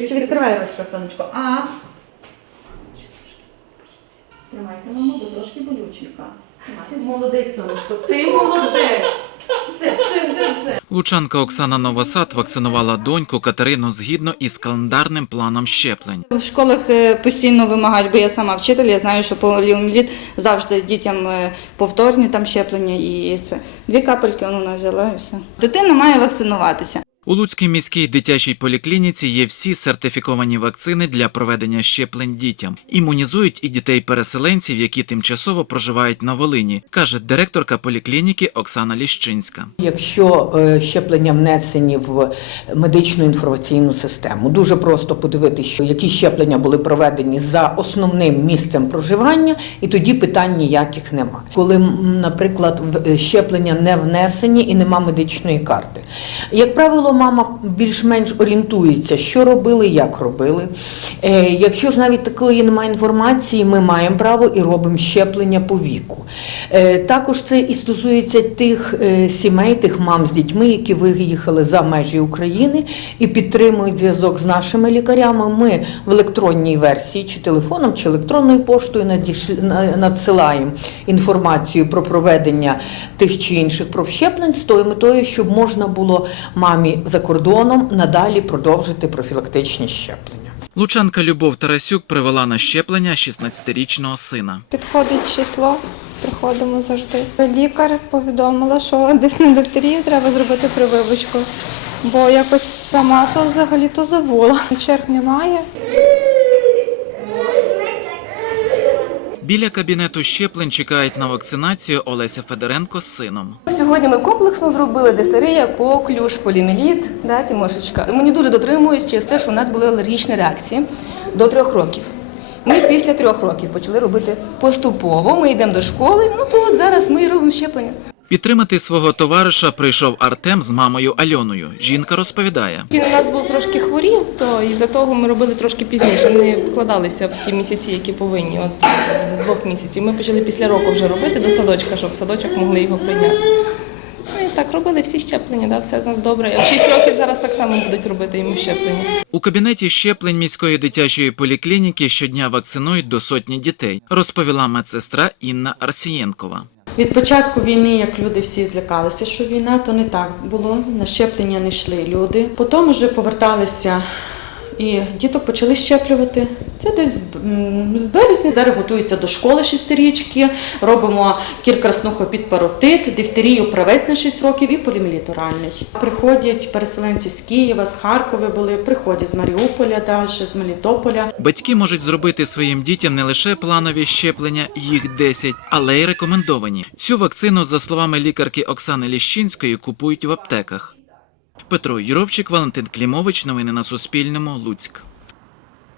Чи відкривай ручка, сонечко. А. Тримайте, мамо, бо трошки болюченька. Молодець, сонечко. Ти молодець. Все, все, все, все. Лучанка Оксана Новосад вакцинувала доньку Катерину згідно із календарним планом щеплень. В школах е, постійно вимагають, бо я сама вчитель, я знаю, що поліоміеліт завжди дітям е, повторні там щеплення і це. Дві капельки вона взяла і все. Дитина має вакцинуватися. У Луцькій міській дитячій поліклініці є всі сертифіковані вакцини для проведення щеплень дітям. Імунізують і дітей-переселенців, які тимчасово проживають на Волині, каже директорка поліклініки Оксана Ліщинська. Якщо е, щеплення внесені в медичну інформаційну систему, дуже просто подивитися, які щеплення були проведені за основним місцем проживання, і тоді питань ніяких немає. Коли, наприклад, е, щеплення не внесені і нема медичної карти, як правило, мама більш-менш орієнтується, що робили, як робили. Е, Якщо ж навіть такої немає інформації, ми маємо право і робимо щеплення по віку. Е, Також це і стосується тих е, сімей, тих мам з дітьми, які виїхали за межі України і підтримують зв'язок з нашими лікарями. Ми в електронній версії, чи телефоном, чи електронною поштою надсилаємо інформацію про проведення тих чи інших профщеплень з тою метою, щоб можна було мамі за кордоном надалі продовжити профілактичні щеплення. Лучанка Любов Тарасюк привела на щеплення 16-річного сина. Підходить число, приходимо завжди. Лікар повідомила, що на дифтерію треба зробити прививочку, бо якось сама то взагалі то забула. Черг немає. Біля кабінету щеплень чекають на вакцинацію Олеся Федоренко з сином. Сьогодні ми комплексно зробили дифтерія, коклюш, полімеліт, да, Тимошечка. Мені дуже дотримуюсь через те, що у нас були алергічні реакції до трьох років. Ми після трьох років почали робити поступово. Ми йдемо до школи. Ну то от зараз ми робимо щеплення. Підтримати свого товариша прийшов Артем з мамою Альоною. Жінка розповідає. Він у нас був трошки хворів, то із-за того ми робили трошки пізніше. Не вкладалися в ті місяці, які повинні. От з двох місяців. Ми почали після року вже робити до садочка, щоб в садочок могли його прийняти. Ну і так робили всі щеплення, да, все у нас добре. А в 6 років зараз так само будуть робити йому щеплення. У кабінеті щеплень міської дитячої поліклініки щодня вакцинують до сотні дітей, розповіла медсестра Інна Арсієнкова. Від початку війни, як люди всі злякалися, що війна, то не так було. На щеплення не йшли люди. Потім вже поверталися і діток почали щеплювати. Це десь з березня. Зараз готуються до школи шестирічки, робимо кіркраснуху під паротит, дифтерію правець на 6 років і полімеліт оральний. Приходять переселенці з Києва, з Харкова були, приходять з Маріуполя, даже, з Мелітополя. Батьки можуть зробити своїм дітям не лише планові щеплення, їх 10, але й рекомендовані. Цю вакцину, за словами лікарки Оксани Ліщинської, купують в аптеках. Петро Юровчик, Валентин Клімович. Новини на Суспільному. Луцьк.